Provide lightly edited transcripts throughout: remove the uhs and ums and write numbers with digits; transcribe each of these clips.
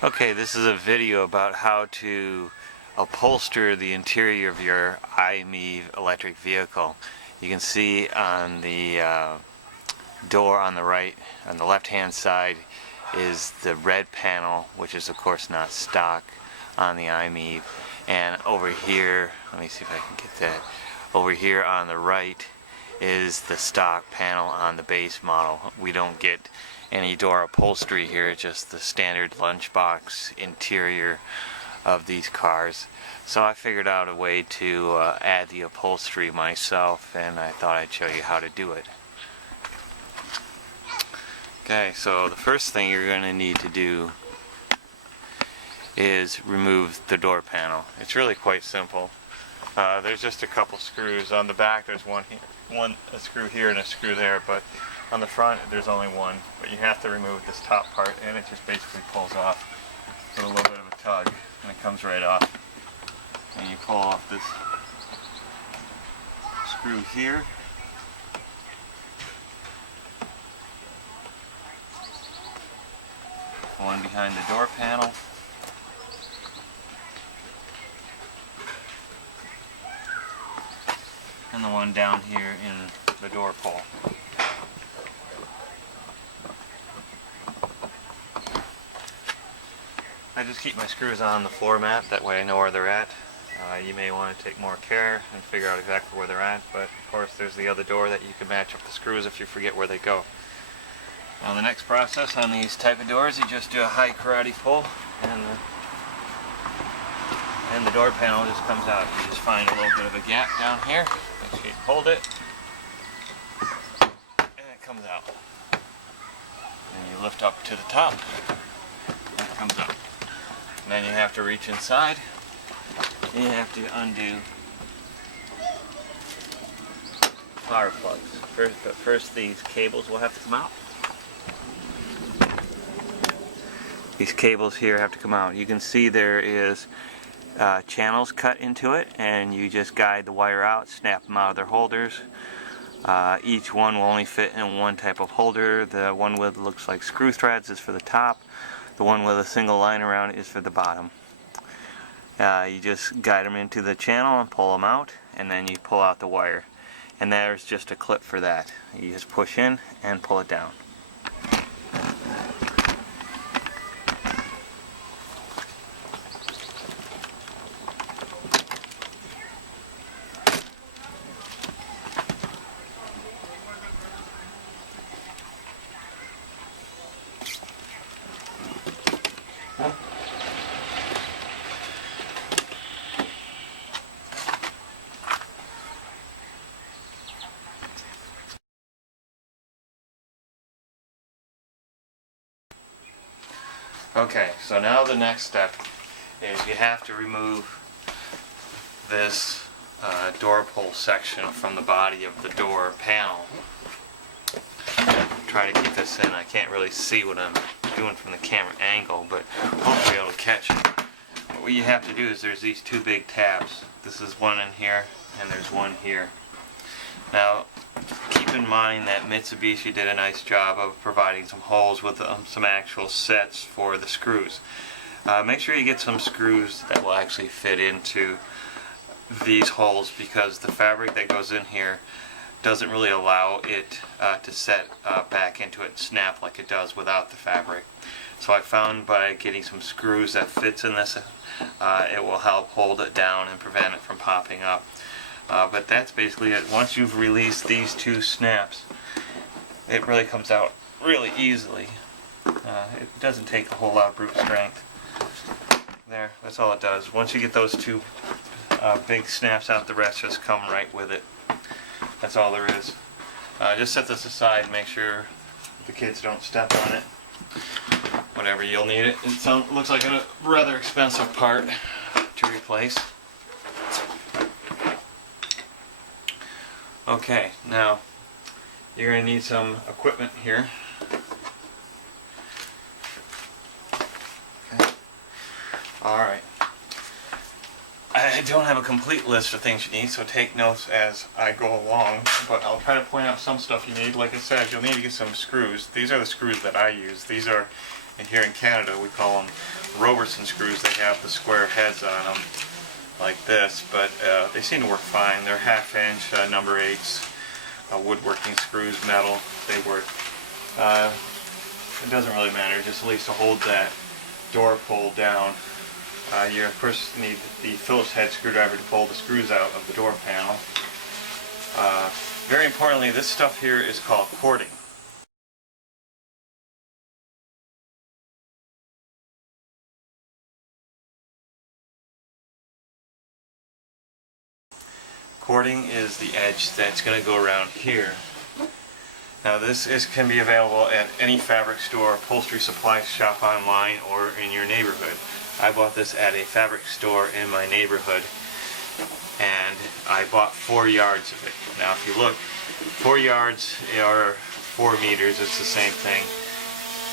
Okay, this is a video about how to upholster the interior of your i-MiEV electric vehicle. You can see on the door on the right, on the left hand side, is the red panel, which is of course not stock on the i-MiEV. And over here, let me see if I can get that, over here on the right is the stock panel on the base model. We don't get any door upholstery here, just the standard lunchbox interior of these cars. So I figured out a way to add the upholstery myself, and I thought I'd show you how to do it. Okay, so the first thing you're going to need to do is remove the door panel. It's really quite simple. There's just a couple screws on the back. There's a screw here and a screw there, but on the front there's only one. But you have to remove this top part, and it just basically pulls off with a little bit of a tug, and it comes right off. And you pull off this screw here. One behind the door panel. And the one down here in the door pull. I just keep my screws on the floor mat, that way I know where they're at. You may want to take more care and figure out exactly where they're at, but of course there's the other door that you can match up the screws if you forget where they go. Now the next process on these type of doors, you just do a high karate pull, and the door panel just comes out. You just find a little bit of a gap down here, make sure you hold it, and it comes out. And you lift up to the top, and it comes out. And then you have to reach inside, and you have to undo power plugs. First these cables will have to come out. These cables here have to come out. You can see there is channels cut into it, and you just guide the wire out, snap them out of their holders. Each one will only fit in one type of holder. The one with looks like screw threads is for the top. The one with a single line around it is for the bottom. You just guide them into the channel and pull them out, and then you pull out the wire. And there's just a clip for that. You just push in and pull it down. Okay, so now the next step is you have to remove this door pull section from the body of the door panel. Try to keep this in. I can't really see what I'm doing from the camera angle, but hopefully I'll catch it. What you have to do is there's these two big tabs. This is one in here, and there's one here. Now, keep in mind that Mitsubishi did a nice job of providing some holes with some actual sets for the screws. Make sure you get some screws that will actually fit into these holes, because the fabric that goes in here doesn't really allow it to set back into it and snap like it does without the fabric. So I found by getting some screws that fits in this, it will help hold it down and prevent it from popping up. But that's basically it. Once you've released these two snaps, it really comes out really easily. It doesn't take a whole lot of brute strength. There, that's all it does. Once you get those two big snaps out, the rest just come right with it. That's all there is. Just set this aside and make sure the kids don't step on it. Whatever, you'll need it. It looks like a rather expensive part to replace. Okay, now you're going to need some equipment here. Okay. Alright. I don't have a complete list of things you need, so take notes as I go along, but I'll try to point out some stuff you need. Like I said, you'll need to get some screws. These are the screws that I use. These are And here in Canada we call them Robertson screws. They have the square heads on them like this, but they seem to work fine. They're 1/2 inch number 8s, woodworking screws, metal. They work. It doesn't really matter, just at least to hold that door pull down. You of course need the Phillips head screwdriver to pull the screws out of the door panel. Very importantly, this stuff here is called cording. Cording is the edge that's going to go around here. Now this can be available at any fabric store, upholstery supply shop online, or in your neighborhood. I bought this at a fabric store in my neighborhood, and I bought 4 yards of it. Now if you look, 4 yards or 4 meters, it's the same thing.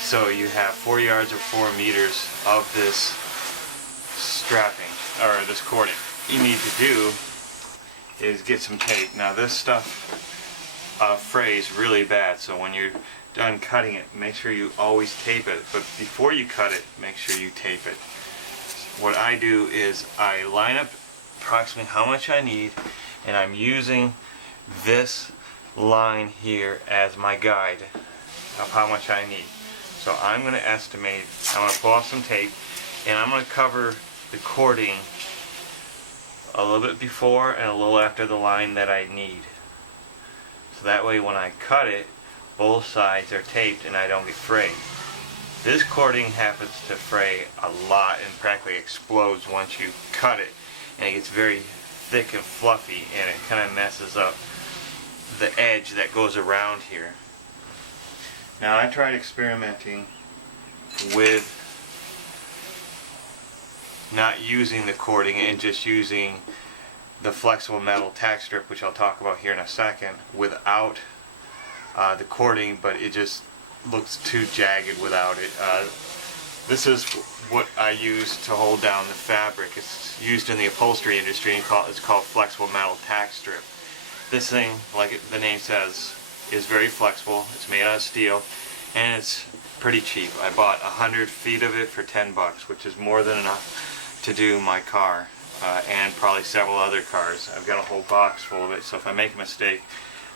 So you have 4 yards or 4 meters of this strapping, or this cording. What you need to do is get some tape. Now this stuff frays really bad, so when you're done cutting it, make sure you always tape it. But before you cut it, make sure you tape it. What I do is I line up approximately how much I need, and I'm using this line here as my guide of how much I need. So I'm going to estimate, I'm going to pull off some tape, and I'm going to cover the cording a little bit before and a little after the line that I need. So that way when I cut it, both sides are taped and I don't get frayed. This cording happens to fray a lot and practically explodes once you cut it, and it gets very thick and fluffy, and it kind of messes up the edge that goes around here. Now I tried experimenting with not using the cording and just using the flexible metal tack strip, which I'll talk about here in a second, without the cording, but it just looks too jagged without it. This is what I use to hold down the fabric. It's used in the upholstery industry, and it's called flexible metal tack strip. This thing, like the name says, is very flexible. It's made out of steel, and it's pretty cheap. I bought 100 feet of it for $10, which is more than enough to do my car and probably several other cars. I've got a whole box full of it, so if I make a mistake,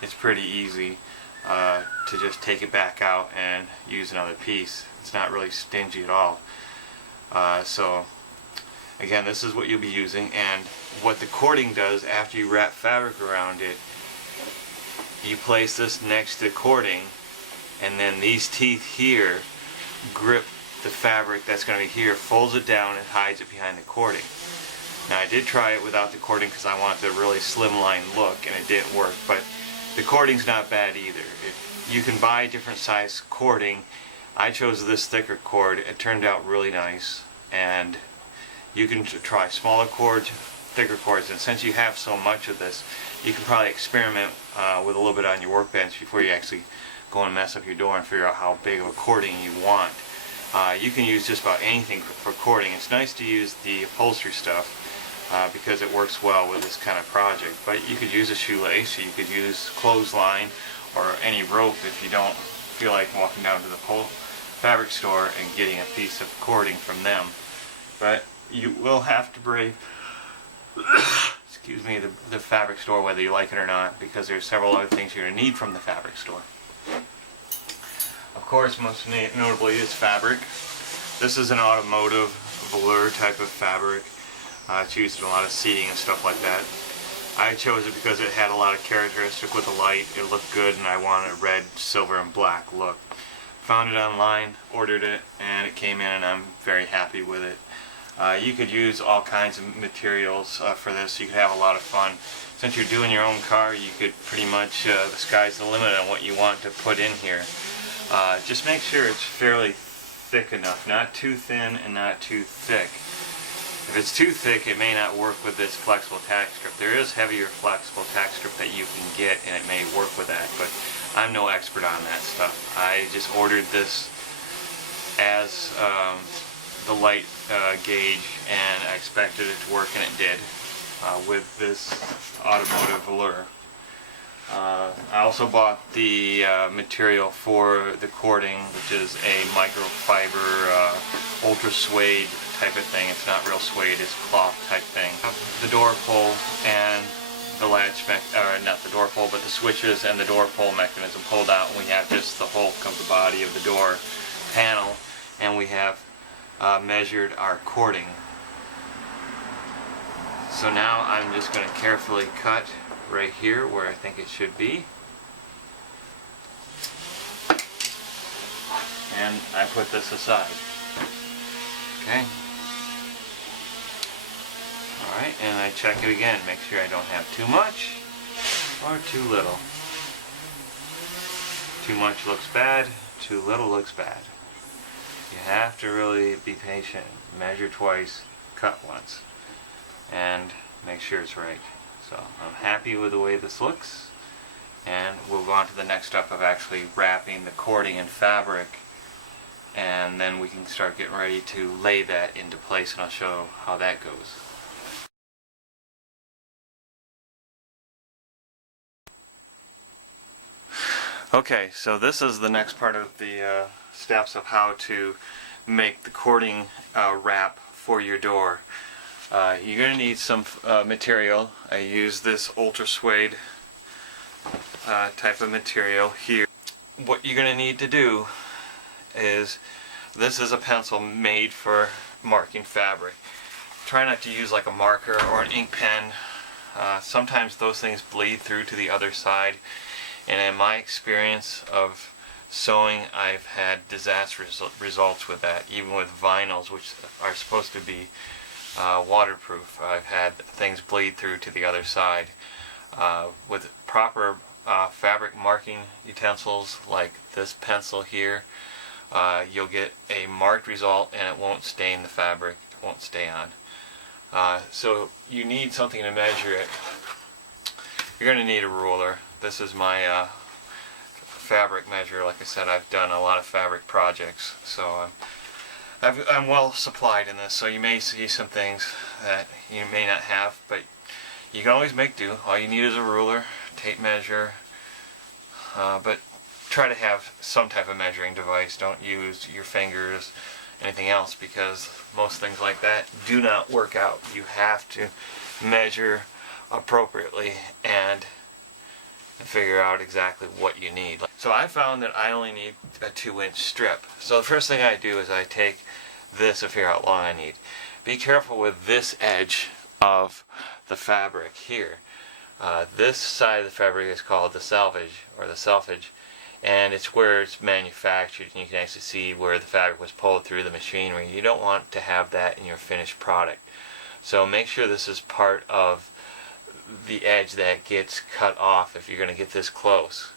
it's pretty easy to just take it back out and use another piece. It's not really stingy at all. So again, this is what you'll be using, and what the cording does after you wrap fabric around it, you place this next to the cording, and then these teeth here grip the fabric that's going to be here, folds it down and hides it behind the cording. Now I did try it without the cording because I wanted a really slimline look, and it didn't work, but the cording's not bad either. You can buy different size cording. I chose this thicker cord. It turned out really nice, and you can try smaller cords, thicker cords, and since you have so much of this, you can probably experiment with a little bit on your workbench before you actually go and mess up your door and figure out how big of a cording you want. You can use just about anything for cording. It's nice to use the upholstery stuff because it works well with this kind of project, but you could use a shoelace, you could use clothesline, or any rope if you don't feel like walking down to the fabric store and getting a piece of cording from them. But you will have to brave excuse me, the fabric store whether you like it or not, because there's several other things you're going to need from the fabric store. Of course, most notably is fabric. This is an automotive velour type of fabric. It's used in a lot of seating and stuff like that. I chose it because it had a lot of characteristic with the light. It looked good, and I wanted a red, silver, and black look. Found it online, ordered it, and it came in, and I'm very happy with it. You could use all kinds of materials for this. You could have a lot of fun. Since you're doing your own car, you could pretty much, the sky's the limit on what you want to put in here. Just make sure it's fairly thick enough, not too thin and not too thick. If it's too thick, it may not work with this flexible tack strip. There is heavier flexible tack strip that you can get, and it may work with that, but I'm no expert on that stuff. I just ordered this as the light gauge, and I expected it to work, and it did with this automotive velour. I also bought the material for the cording, which is a microfiber ultra suede type of thing. It's not real suede, it's cloth type thing. The door pull and the latch, not the door pull, but the switches and the door pull mechanism pulled out, and we have just the hulk of the body of the door panel, and we have measured our cording. So now I'm just going to carefully cut right here where I think it should be. And I put this aside. Okay. Alright, and I check it again, make sure I don't have too much or too little. Too much looks bad, too little looks bad. You have to really be patient. Measure twice, cut once, and make sure it's right. So I'm happy with the way this looks, and we'll go on to the next step of actually wrapping the cording in fabric, and then we can start getting ready to lay that into place, and I'll show how that goes. Okay, so this is the next part of the steps of how to make the cording wrap for your door. You're going to need some material. I use this ultra suede type of material here. What you're going to need to do is, this is a pencil made for marking fabric. Try not to use like a marker or an ink pen. Sometimes those things bleed through to the other side, and in my experience of sewing, I've had disastrous results with that, even with vinyls, which are supposed to be waterproof. I've had things bleed through to the other side. With proper fabric marking utensils like this pencil here, you'll get a marked result, and it won't stain the fabric, it won't stay on. So you need something to measure it. You're going to need a ruler. This is my fabric measure. Like I said, I've done a lot of fabric projects, so I'm well supplied in this. So you may see some things that you may not have, but you can always make do. All you need is a ruler, tape measure, but try to have some type of measuring device. Don't use your fingers, anything else, because most things like that do not work out. You have to measure appropriately and figure out exactly what you need. So I found that I only need a 2-inch strip. So the first thing I do is I take this and figure out how long I need. Be careful with this edge of the fabric here. This side of the fabric is called the selvage, or the selfage, and it's where it's manufactured, and you can actually see where the fabric was pulled through the machinery. You don't want to have that in your finished product. So make sure this is part of the edge that gets cut off if you're going to get this close.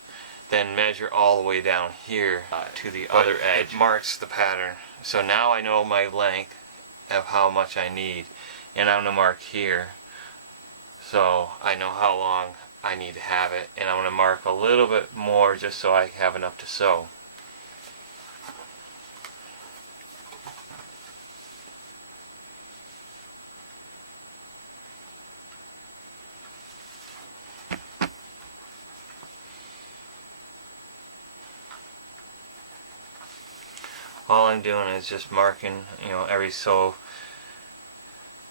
Then measure all the way down here to the other edge. It marks the pattern. So now I know my length of how much I need, and I'm going to mark here so I know how long I need to have it, and I'm going to mark a little bit more just so I have enough to sew. All I'm doing is just marking, every so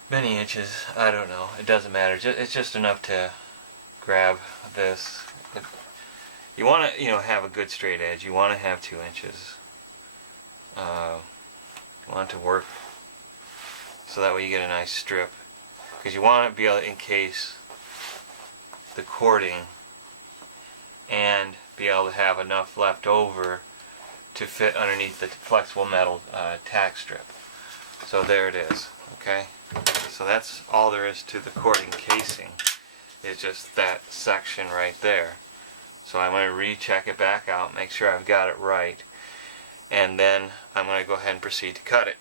many inches. I don't know. It doesn't matter. It's just enough to grab this. You want to, have a good straight edge. You want to have 2 inches. You want it to work so that way you get a nice strip. Because you want to be able to encase the cording and be able to have enough left over to fit underneath the flexible metal tack strip. So there it is. Okay, so that's all there is to the cording casing. It's just that section right there. So I'm going to recheck it back out, make sure I've got it right, and then I'm going to go ahead and proceed to cut it.